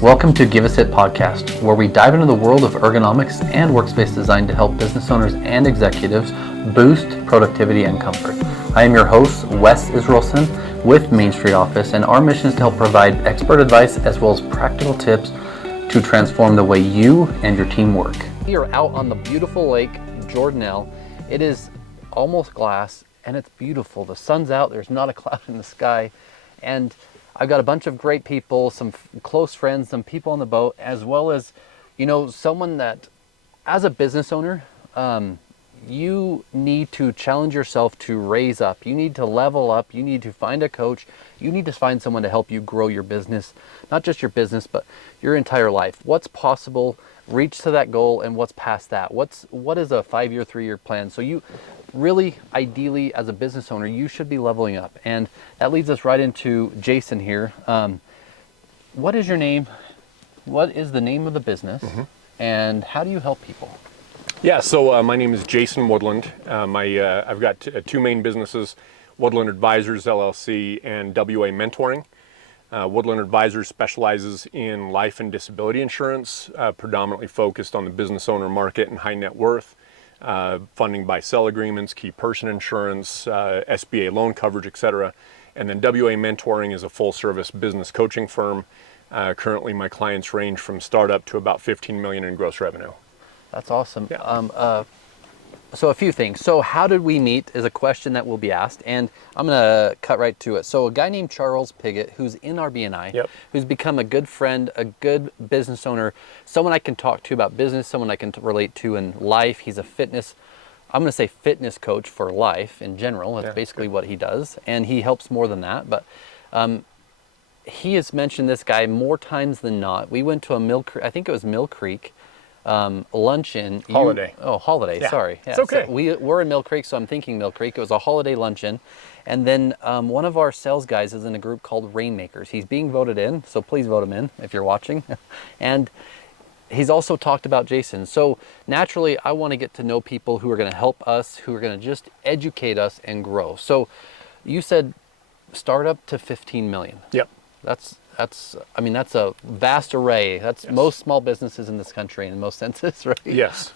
Welcome to Give Us It podcast, where we dive into the world of ergonomics and workspace design to help business owners and executives boost productivity and comfort. I am your host, Wes Israelson with Main Street Office, and our mission is to help provide expert advice as well as practical tips to transform the way you and your team work. We are out on the beautiful lake, Jordanelle. It is almost glass and it's beautiful. The sun's out, there's not a cloud in the sky, and I've got a bunch of great people, some close friends, some people on the boat, as well as, someone that, as a business owner, you need to challenge yourself to raise up. You need to level up. You need to find a coach. You need to find someone to help you grow your business, not just your business, but your entire life. What's possible, reach to that goal, and what's past that? What is a 5-year, 3-year plan? So you really, ideally, as a business owner, you should be leveling up. And that leads us right into Jason here. What is your name? What is the name of the business? And how do you help people? Yeah, so my name is Jason Woodland. I've got two main businesses, Woodland Advisors LLC and WA Mentoring. Woodland Advisors specializes in life and disability insurance, predominantly focused on the business owner market and high net worth. Funding by sell agreements, key person insurance, SBA loan coverage, etc. And then WA Mentoring is a full service business coaching firm. Currently my clients range from startup to about 15 million in gross revenue. That's awesome. Yeah. So a few things. So how did we meet is a question that will be asked, and I'm going to cut right to it. So a guy named Charles Piggott, who's in our BNI, who's become a good friend, a good business owner, someone I can talk to about business, someone I can relate to in life. He's a I'm going to say fitness coach for life in general. That's basically what he does, and he helps more than that. But he has mentioned this guy more times than not. We went to I think it was Mill Creek, luncheon. Holiday. Holiday. Yeah. Sorry. Yeah. It's okay. So we're in Mill Creek, so I'm thinking Mill Creek. It was a holiday luncheon. And then one of our sales guys is in a group called Rainmakers. He's being voted in, so please vote him in if you're watching. And he's also talked about Jason. So naturally, I want to get to know people who are going to help us, who are going to just educate us and grow. So you said startup to 15 million. Yep. That's a vast array. That's most small businesses in this country in most senses, right? Yes.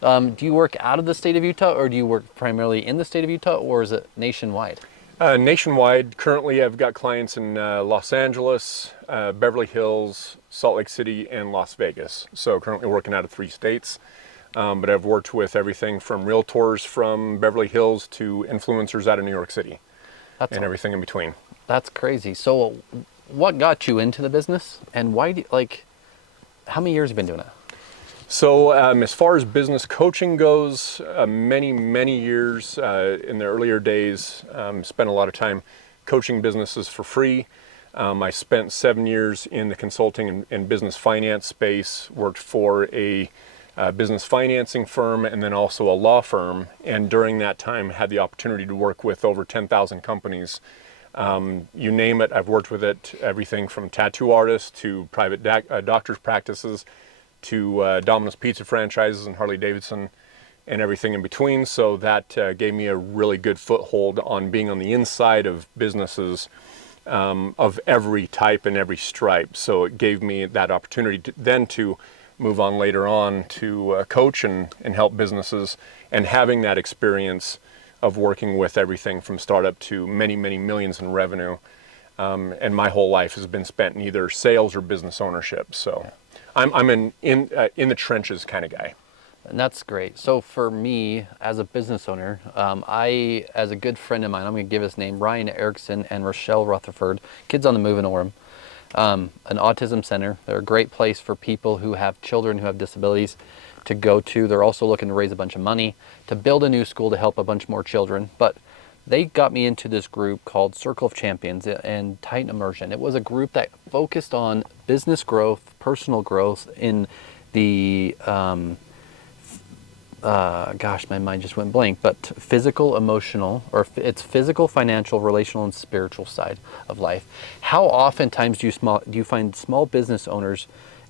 Do you work out of the state of Utah, or do you work primarily in the state of Utah, or is it nationwide? Nationwide. Currently, I've got clients in Los Angeles, Beverly Hills, Salt Lake City, and Las Vegas. So currently working out of 3 states. But I've worked with everything from realtors from Beverly Hills to influencers out of New York City, and everything in between. That's crazy. So what got you into the business, and why how many years have you been doing it? So as far as business coaching goes, many years in the earlier days, spent a lot of time coaching businesses for free. I spent 7 years in the consulting and business finance space, worked for a business financing firm and then also a law firm. And during that time had the opportunity to work with over 10,000 companies. You name it, I've worked with it, everything from tattoo artists to private doctors' practices to Domino's Pizza franchises and Harley Davidson and everything in between. So that gave me a really good foothold on being on the inside of businesses of every type and every stripe. So it gave me that opportunity to move on later on to coach and help businesses, and having that experience of working with everything from startup to many millions in revenue. And my whole life has been spent in either sales or business ownership. So I'm in the trenches kind of guy. And that's great. So for me, as a business owner, as a good friend of mine, I'm going to give his name, Ryan Erickson and Rochelle Rutherford, Kids on the Move in Orem, an autism center. They're a great place for people who have children who have disabilities to go to. They're also looking to raise a bunch of money to build a new school to help a bunch more children. But they got me into this group called Circle of Champions and Titan Immersion. It was a group that focused on business growth, personal growth in the, my mind just went blank, but physical, emotional, or it's physical, financial, relational, and spiritual side of life. How oftentimes do you find small business owners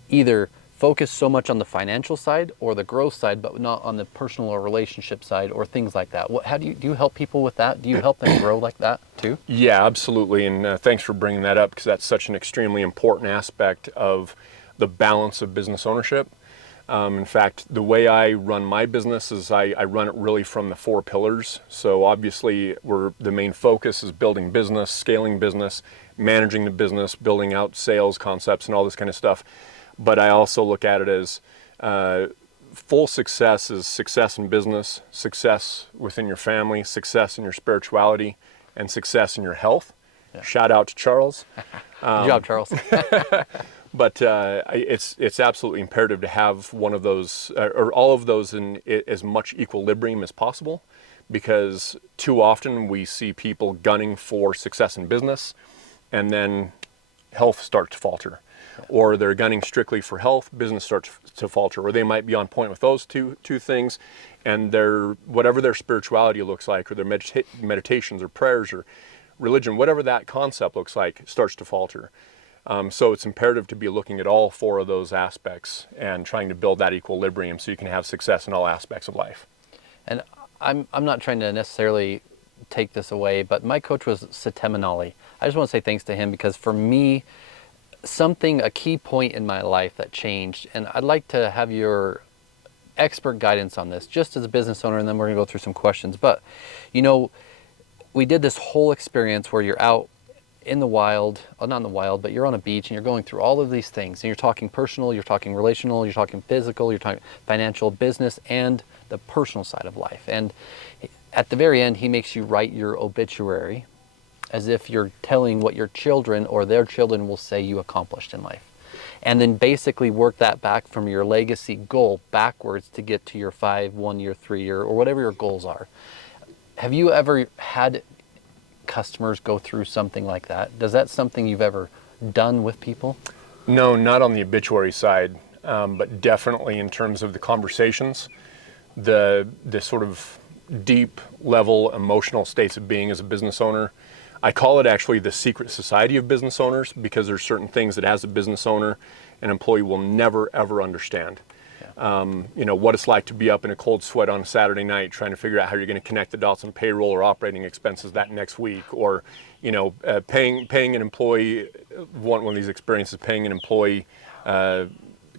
either focus so much on the financial side or the growth side, but not on the personal or relationship side or things like that. How do you help people with that? Do you help them grow like that too? Yeah, absolutely. And thanks for bringing that up, because that's such an extremely important aspect of the balance of business ownership. In fact, the way I run my business is I run it really from the 4 pillars. So obviously the main focus is building business, scaling business, managing the business, building out sales concepts and all this kind of stuff. But I also look at it as full success is success in business, success within your family, success in your spirituality, and success in your health. Yeah. Shout out to Charles. Good job, Charles. But it's absolutely imperative to have one of those, or all of those, in as much equilibrium as possible, because too often we see people gunning for success in business, and then health starts to falter. Or they're gunning strictly for health, business starts to falter. Or they might be on point with those two things, and whatever their spirituality looks like, or their meditations or prayers or religion, whatever that concept looks like, starts to falter. So it's imperative to be looking at all 4 of those aspects and trying to build that equilibrium so you can have success in all aspects of life. And I'm not trying to necessarily take this away, but my coach was Setemanali. I just want to say thanks to him, because for me, a key point in my life that changed, and I'd like to have your expert guidance on this, just as a business owner, and then we're going to go through some questions. But, we did this whole experience where you're out in the wild, not in the wild, but you're on a beach and you're going through all of these things, and you're talking personal, you're talking relational, you're talking physical, you're talking financial, business, and the personal side of life. And at the very end, he makes you write your obituary as if you're telling what your children or their children will say you accomplished in life. And then basically work that back from your legacy goal backwards to get to your 5, 1 year, 3 year, or whatever your goals are. Have you ever had customers go through something like that? Is that something you've ever done with people? No, not on the obituary side, but definitely in terms of the conversations, the sort of deep level emotional states of being as a business owner. I call it actually the secret society of business owners, because there's certain things that as a business owner, an employee will never ever understand. What it's like to be up in a cold sweat on a Saturday night trying to figure out how you're going to connect the dots on payroll or operating expenses that next week, or paying an employee, one of these experiences, paying an employee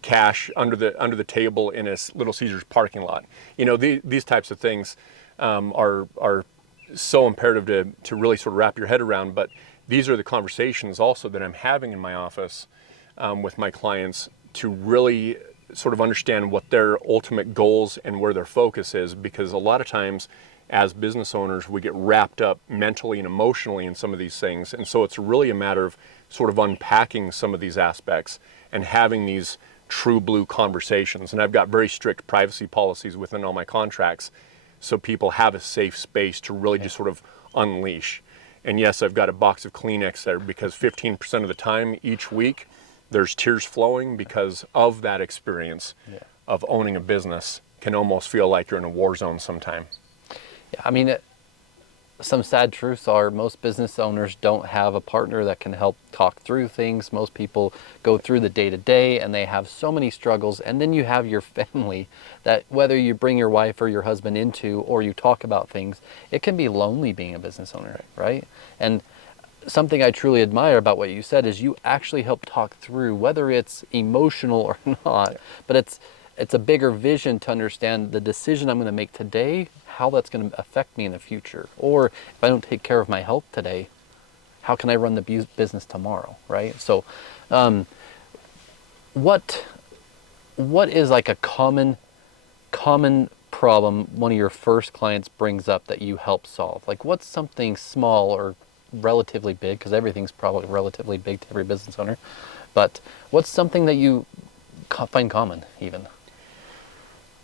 cash under the table in a Little Caesars parking lot. These types of things are so imperative to really sort of wrap your head around. But these are the conversations also that I'm having in my office with my clients, to really sort of understand what their ultimate goals and where their focus is, because a lot of times as business owners we get wrapped up mentally and emotionally in some of these things, and so it's really a matter of sort of unpacking some of these aspects and having these true blue conversations. And I've got very strict privacy policies within all my contracts, so people have a safe space to really just sort of unleash. And yes, I've got a box of Kleenex there, because 15% of the time each week there's tears flowing because of that experience of owning a business. Can almost feel like you're in a war zone sometimes. Yeah, I mean, some sad truths are most business owners don't have a partner that can help talk through things. Most people go through the day-to-day and they have so many struggles. And then you have your family that, whether you bring your wife or your husband into, or you talk about things, it can be lonely being a business owner, right? And something I truly admire about what you said is you actually help talk through, whether it's emotional or not, but it's a bigger vision to understand the decision I'm going to make today, how that's going to affect me in the future. Or if I don't take care of my health today, how can I run the business tomorrow, right? So what is like a common problem one of your first clients brings up that you help solve? Like, what's something small or relatively big, because everything's probably relatively big to every business owner, but what's something that you find common even?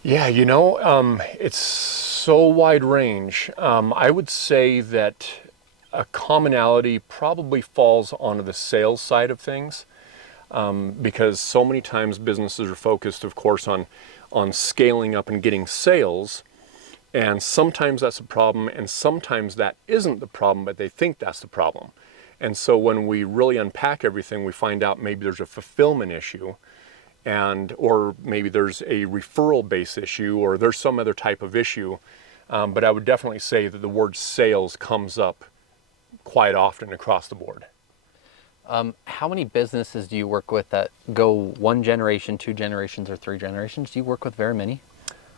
Yeah, it's so wide range. I would say that a commonality probably falls onto the sales side of things, because so many times businesses are focused, of course, on scaling up and getting sales. And sometimes that's a problem, and sometimes that isn't the problem, but they think that's the problem. And so when we really unpack everything, we find out maybe there's a fulfillment issue. or maybe there's a referral-based issue, or there's some other type of issue. But I would definitely say that the word sales comes up quite often across the board. How many businesses do you work with that go 1 generation, 2 generations, or 3 generations? Do you work with very many?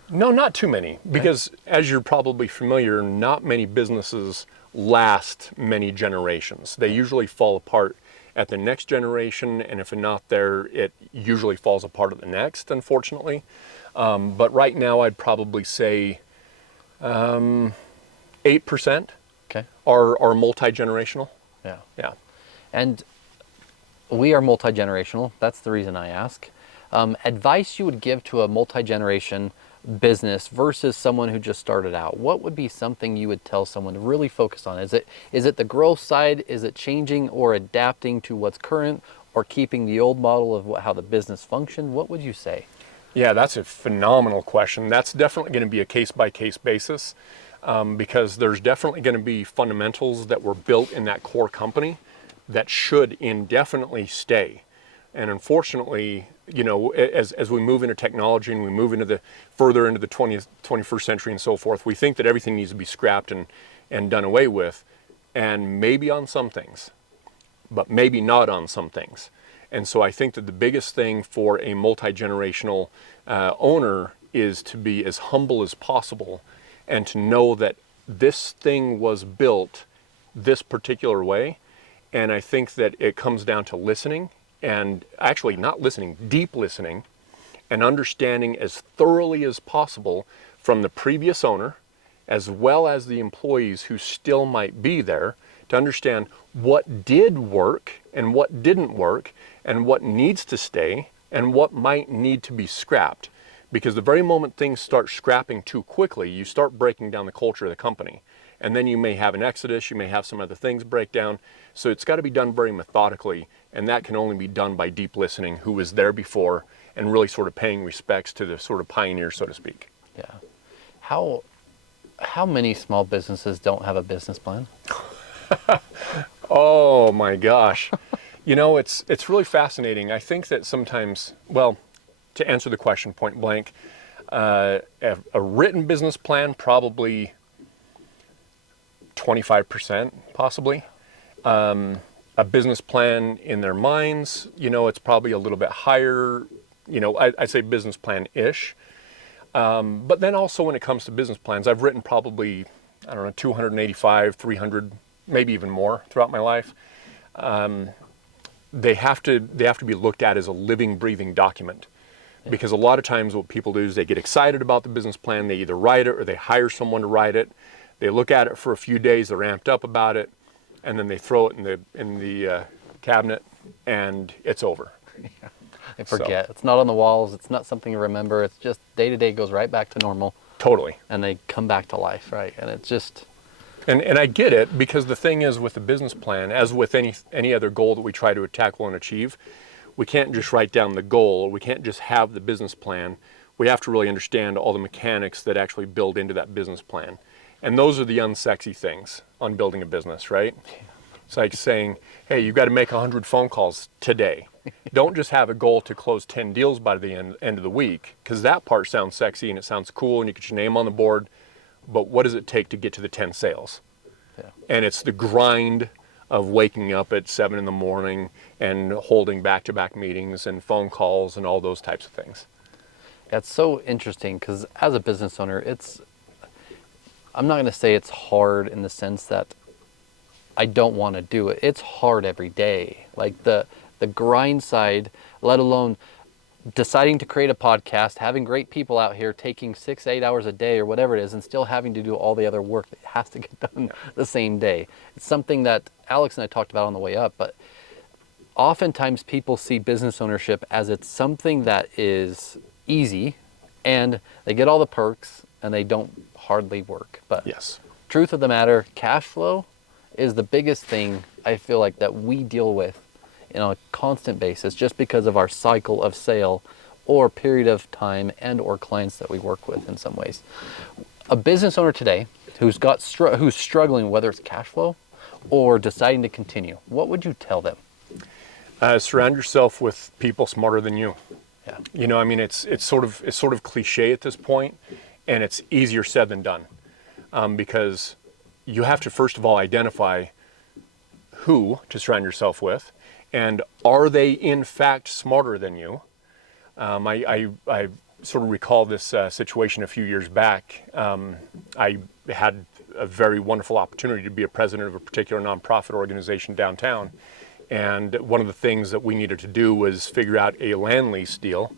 No, not too many, because as you're probably familiar, not many businesses last many generations. They usually fall apart at the next generation, and if not there, it usually falls apart at the next, unfortunately. But right now, I'd probably say 8% are multi-generational. Yeah. Yeah. And we are multi-generational. That's the reason I ask. Advice you would give to a multi-generation business versus someone who just started out, what would be something you would tell someone to really focus on? Is it the growth side? Is it changing or adapting to what's current, or keeping the old model of how the business functioned? What would you say? Yeah, that's a phenomenal question. That's definitely going to be a case-by-case basis, because there's definitely going to be fundamentals that were built in that core company that should indefinitely stay. And unfortunately, as we move into technology and we move into further into the 21st century and so forth, we think that everything needs to be scrapped and done away with, and maybe on some things, but maybe not on some things. And so I think that the biggest thing for a multi-generational owner is to be as humble as possible, and to know that this thing was built this particular way. And I think that it comes down to listening, and actually not listening, deep listening, and understanding as thoroughly as possible from the previous owner, as well as the employees who still might be there, to understand what did work and what didn't work, and what needs to stay and what might need to be scrapped. Because the very moment things start scrapping too quickly, you start breaking down the culture of the company. And then you may have an exodus, you may have some other things break down. So it's got to be done very methodically, and that can only be done by deep listening, who was there before, and really sort of paying respects to the sort of pioneer, so to speak. Yeah. How many small businesses don't have a business plan? Oh my gosh. It's really fascinating. I think that sometimes, well, to answer the question point blank, a written business plan, probably 25% possibly. A business plan in their minds, it's probably a little bit higher, I say business plan-ish. But then also when it comes to business plans, I've written probably, 285, 300, maybe even more throughout my life. They have to be looked at as a living, breathing document. Because a lot of times what people do is they get excited about the business plan, they either write it or they hire someone to write it. They look at it for a few days, they're amped up about it, and then they throw it in the cabinet, and it's over. Yeah. They forget. So, it's not on the walls. It's not something to remember. It's just day to day goes right back to normal. Totally. And they come back to life, right? And it's just... And I get it, because the thing is with the business plan, as with any other goal that we try to tackle and achieve, we can't just write down the goal, or we can't just have the business plan. We have to really understand all the mechanics that actually build into that business plan. And those are the unsexy things on building a business, right? It's like saying, hey, you've got to make 100 phone calls today. Don't just have a goal to close 10 deals by the end of the week, because that part sounds sexy and it sounds cool and you get your name on the board. But what does it take to get to the 10 sales? Yeah. And it's the grind of waking up at 7 in the morning and holding back-to-back meetings and phone calls and all those types of things. That's so interesting, because as a business owner, I'm not going to say it's hard in the sense that I don't want to do it. It's hard every day. Like the grind side, let alone deciding to create a podcast, having great people out here taking 6-8 hours a day or whatever it is, and still having to do all the other work that has to get done the same day. It's something that Alex and I talked about on the way up, but oftentimes people see business ownership as it's something that is easy and they get all the perks and they don't hardly work. But yes, truth of the matter, cash flow is the biggest thing I feel like that we deal with on a constant basis, just because of our cycle of sale or period of time and or clients that we work with in some ways. A business owner today who's struggling, whether it's cash flow or deciding to continue, what would you tell them? Surround yourself with people smarter than you. Yeah. You know, I mean, it's sort of cliche at this point, and it's easier said than done, because you have to first of all identify who to surround yourself with, and are they in fact smarter than you? I sort of recall this situation a few years back. I had a very wonderful opportunity to be a president of a particular nonprofit organization downtown. And one of the things that we needed to do was figure out a land lease deal.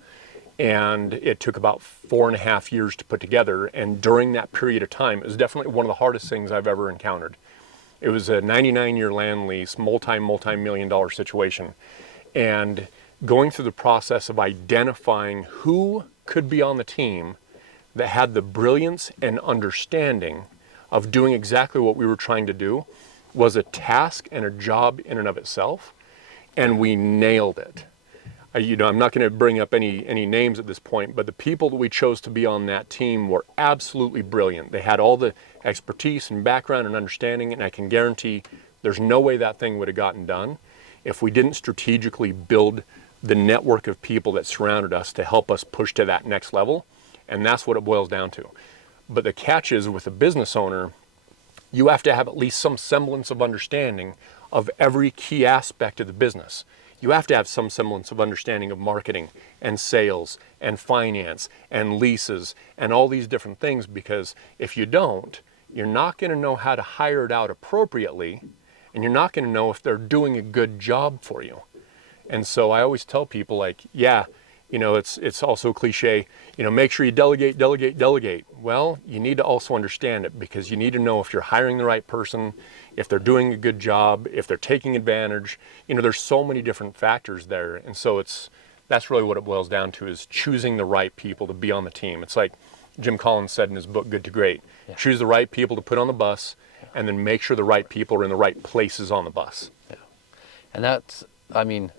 And it took about 4.5 years to put together. And during that period of time, it was definitely one of the hardest things I've ever encountered. It was a 99-year land lease, multi-million dollar situation. And going through the process of identifying who could be on the team that had the brilliance and understanding of doing exactly what we were trying to do was a task and a job in and of itself, and we nailed it. I'm not going to bring up any names at this point, but the people that we chose to be on that team were absolutely brilliant. They had all the expertise and background and understanding, and I can guarantee there's no way that thing would have gotten done if we didn't strategically build the network of people that surrounded us to help us push to that next level, and that's what it boils down to. But the catch is, with a business owner, you have to have at least some semblance of understanding of every key aspect of the business. You have to have some semblance of understanding of marketing and sales and finance and leases and all these different things, because if you don't, you're not going to know how to hire it out appropriately, and you're not going to know if they're doing a good job for you. And so I always tell people, like, yeah, it's also cliche, make sure you delegate. Well, you need to also understand it, because you need to know if you're hiring the right person, if they're doing a good job, if they're taking advantage. There's so many different factors there. And so that's really what it boils down to, is choosing the right people to be on the team. It's like Jim Collins said in his book, Good to Great. Yeah. Choose the right people to put on the bus, and then make sure the right people are in the right places on the bus. Yeah. And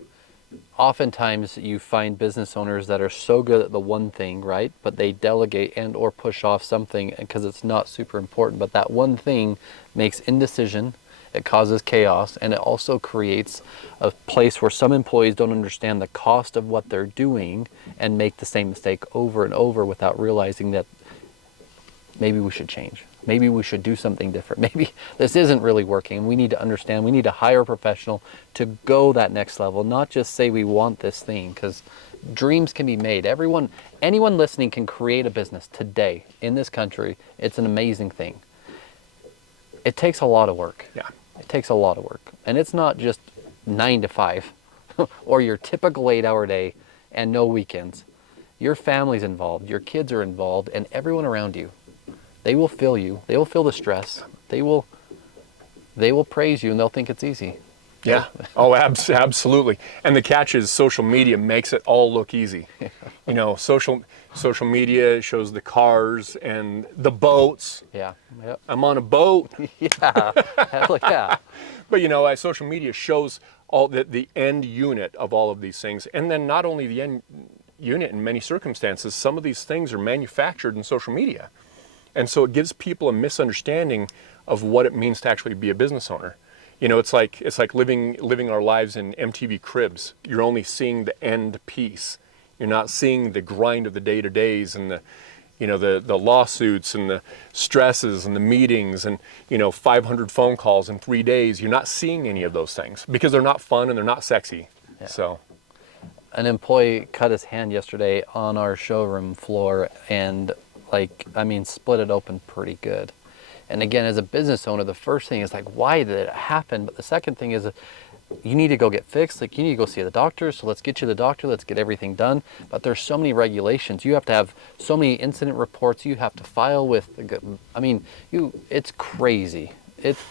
oftentimes you find business owners that are so good at the one thing, right? But they delegate and or push off something because it's not super important. But that one thing makes indecision, it causes chaos, and it also creates a place where some employees don't understand the cost of what they're doing and make the same mistake over and over without realizing that maybe we should change. Maybe we should do something different. Maybe this isn't really working. We need to understand. We need to hire a professional to go that next level, not just say we want this thing, because dreams can be made. Anyone listening can create a business today in this country. It's an amazing thing. It takes a lot of work. Yeah. It takes a lot of work. And it's not just 9 to 5 or your typical 8-hour day and no weekends. Your family's involved, your kids are involved, and everyone around you. They will feel you. They will feel the stress. They will praise you, and they'll think it's easy. Yeah. Oh, absolutely. And the catch is, social media makes it all look easy. Social media shows the cars and the boats. Yeah. Yep. I'm on a boat. Yeah. Hell yeah. But social media shows all the end unit of all of these things, and then not only the end unit. In many circumstances, some of these things are manufactured in social media. And so it gives people a misunderstanding of what it means to actually be a business owner. It's like living our lives in MTV Cribs. You're only seeing the end piece. You're not seeing the grind of the day-to-days and the lawsuits and the stresses and the meetings and 500 phone calls in 3 days. You're not seeing any of those things because they're not fun and they're not sexy. Yeah. So an employee cut his hand yesterday on our showroom floor and split it open pretty good. And again, as a business owner, the first thing is like, why did it happen? But the second thing is, you need to go get fixed. Like, you need to go see the doctor. So let's get you the doctor. Let's get everything done. But there's so many regulations. You have to have so many incident reports. You have to file with. It's crazy. It's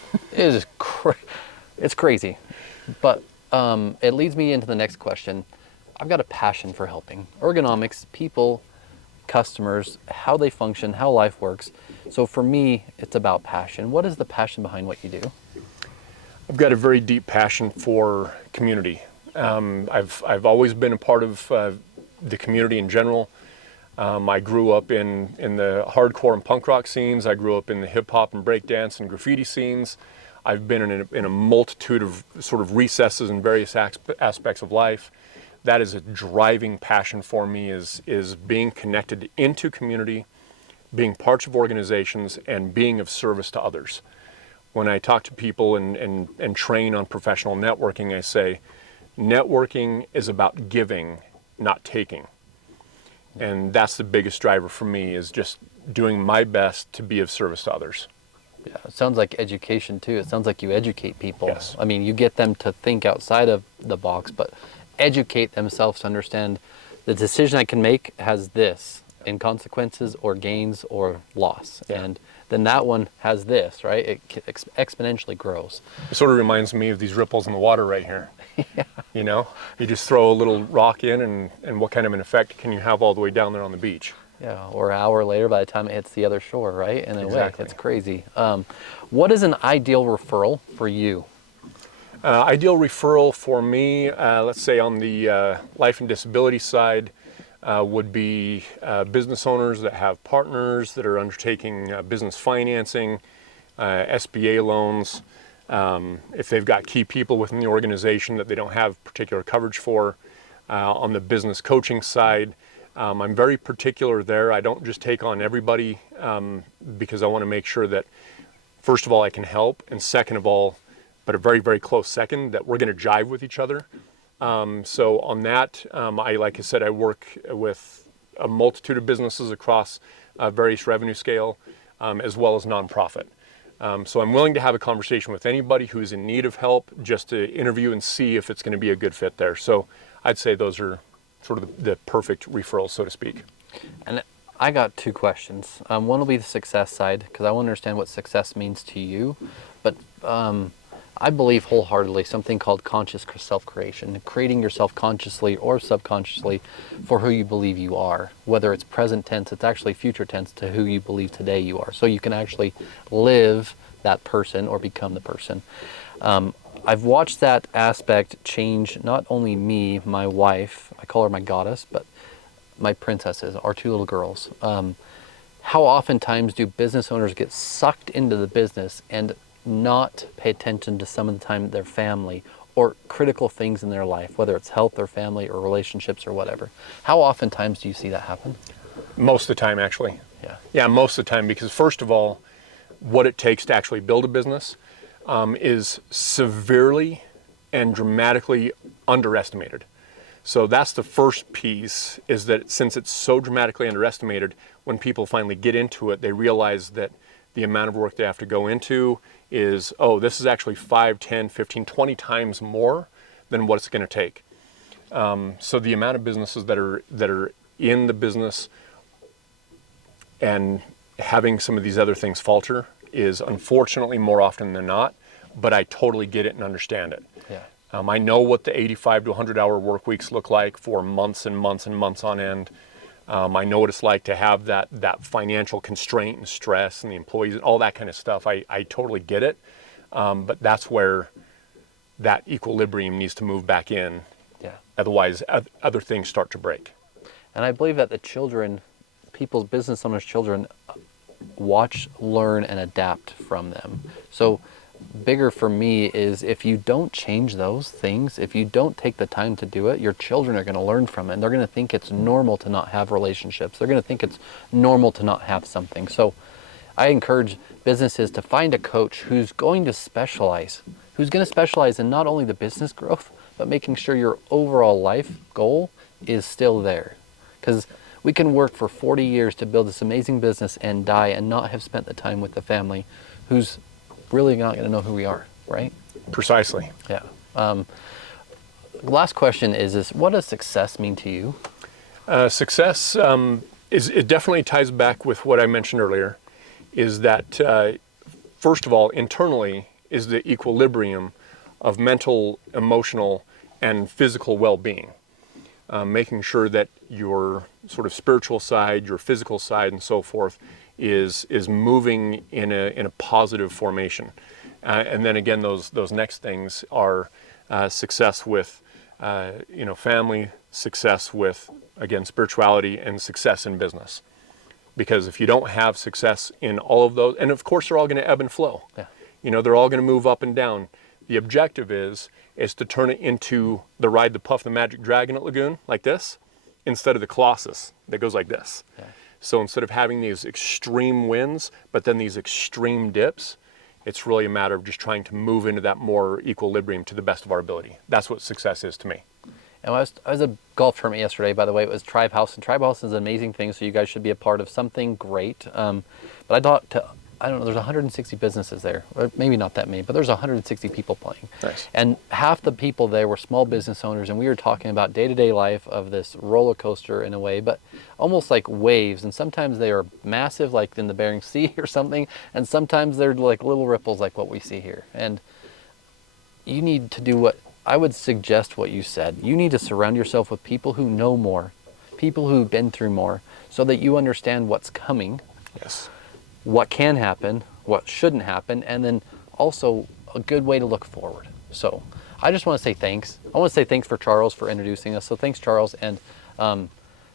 crazy. But it leads me into the next question. I've got a passion for helping ergonomics, people, customers, how they function, how life works. So for me, it's about passion. What is the passion behind what you do? I've got a very deep passion for community. I've always been a part of the community in general. I grew up in the hardcore and punk rock scenes. I grew up in the hip hop and breakdance and graffiti scenes. I've been in a multitude of sort of recesses in various aspects of life. that is a driving passion for me, is being connected into community, being parts of organizations, and being of service to others. When I talk to people and train on professional networking, I say, networking is about giving, not taking. And that's the biggest driver for me, is just doing my best to be of service to others. Yeah, it sounds like education too. It sounds like you educate people. Yes. I mean, you get them to think outside of the box, but educate themselves to understand the decision I can make has this in consequences or gains or loss. Yeah. And then that one has this, right? It exponentially grows. It sort of reminds me of these ripples in the water right here. Yeah. You know, you just throw a little rock in, and what kind of an effect can you have all the way down there on the beach? Yeah, or an hour later by the time it hits the other shore, right? And then Exactly. it's crazy. What is an ideal referral for you? Ideal referral for me, let's say on the life and disability side, would be business owners that have partners that are undertaking business financing, SBA loans. If they've got key people within the organization that they don't have particular coverage for. On the business coaching side, I'm very particular there. I don't just take on everybody, because I want to make sure that, first of all, I can help, and second of all, but a very, very close second, that we're going to jive with each other. So on that, like I said, I work with a multitude of businesses across various revenue scale, as well as nonprofit. So I'm willing to have a conversation with anybody who's in need of help, just to interview and see if it's going to be a good fit there. So I'd say those are sort of the perfect referrals, so to speak. And I got two questions. One will be the success side, because I want to understand what success means to you. But I believe wholeheartedly something called conscious self-creation, creating yourself consciously or subconsciously for who you believe you are. Whether it's present tense, it's actually future tense to who you believe today you are. So you can actually live that person or become the person. I've watched that aspect change not only me, my wife, I call her my goddess, but my princesses, our two little girls. How oftentimes do business owners get sucked into the business and not pay attention to some of the time their family or critical things in their life, whether it's health or family or relationships or whatever? How oftentimes do you see that happen? Most of the time, actually. Yeah. Yeah, most of the time, because first of all, what it takes to actually build a business is severely and dramatically underestimated. So that's the first piece, is that since it's so dramatically underestimated, when people finally get into it, they realize that the amount of work they have to go into is, oh, this is actually 5, 10, 15, 20 times more than what it's going to take. So the amount of businesses that are in the business and having some of these other things falter is unfortunately more often than not, but I totally get it and understand it. Yeah. I know what the 85 to 100 hour work weeks look like for months and months and months on end. I know what it's like to have that financial constraint and stress and the employees and all that kind of stuff. I totally get it. But that's where that equilibrium needs to move back in. Yeah. Otherwise, other things start to break. And I believe that the children, people's business owners' children, watch, learn, and adapt from them. So bigger for me is, if you don't change those things, if you don't take the time to do it, your children are going to learn from it. And they're going to think it's normal to not have relationships. They're going to think it's normal to not have something. So I encourage businesses to find a coach who's going to specialize in not only the business growth, but making sure your overall life goal is still there. Because we can work for 40 years to build this amazing business and die and not have spent the time with the family who's really not going to know who we are, right? Precisely. Yeah. Last question is what does success mean to you? Success it definitely ties back with what I mentioned earlier, is that first of all, internally is the equilibrium of mental, emotional, and physical well-being. Making sure that your sort of spiritual side, your physical side, and so forth is moving in a positive formation. And then again, those next things are success with family, success with, again, spirituality, and success in business. Because if you don't have success in all of those, and of course they're all going to ebb and flow. Yeah. They're all going to move up and down. The objective is to turn it into the Ride the Puff the Magic Dragon at Lagoon, like this, instead of the Colossus that goes like this. Yeah. So instead of having these extreme winds, but then these extreme dips, it's really a matter of just trying to move into that more equilibrium to the best of our ability. That's what success is to me. And I was at a golf tournament yesterday, by the way. It was Tribe House, and Tribe House is an amazing thing, so you guys should be a part of something great. But I don't know, there's 160 businesses there, or maybe not that many, but there's 160 people playing. Nice. And half the people there were small business owners, and we were talking about day-to-day life of this roller coaster in a way, but almost like waves. And sometimes they are massive, like in the Bering Sea or something, and sometimes they're like little ripples like what we see here. And you need to do what I would suggest what you said. You need to surround yourself with people who know more, people who've been through more, so that you understand what's coming. Yes. What can happen, what shouldn't happen, and then also a good way to look forward. So I just want to say thanks. I want to say thanks for Charles for introducing us. So thanks, Charles, and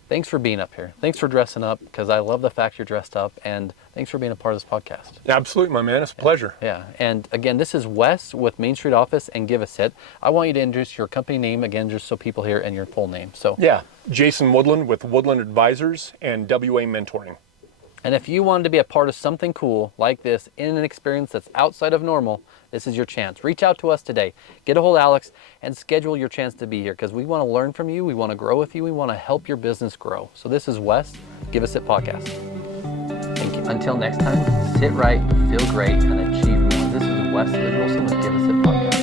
thanks for being up here. Thanks for dressing up, because I love the fact you're dressed up, and thanks for being a part of this podcast. Absolutely, my man. It's a pleasure. Yeah, and again, this is Wes with Main Street Office and Give a Sit. I want you to introduce your company name again, just so people hear, and your full name. So Yeah, Jason Woodland with Woodland Advisors and WA Mentoring. And if you wanted to be a part of something cool like this in an experience that's outside of normal, this is your chance. Reach out to us today. Get a hold of Alex and schedule your chance to be here, because we want to learn from you. We want to grow with you. We want to help your business grow. So this is Wes, Give a Sit Podcast. Thank you. Until next time, sit right, feel great, and achieve more. This is Wes Israelson with Give a Sit Podcast.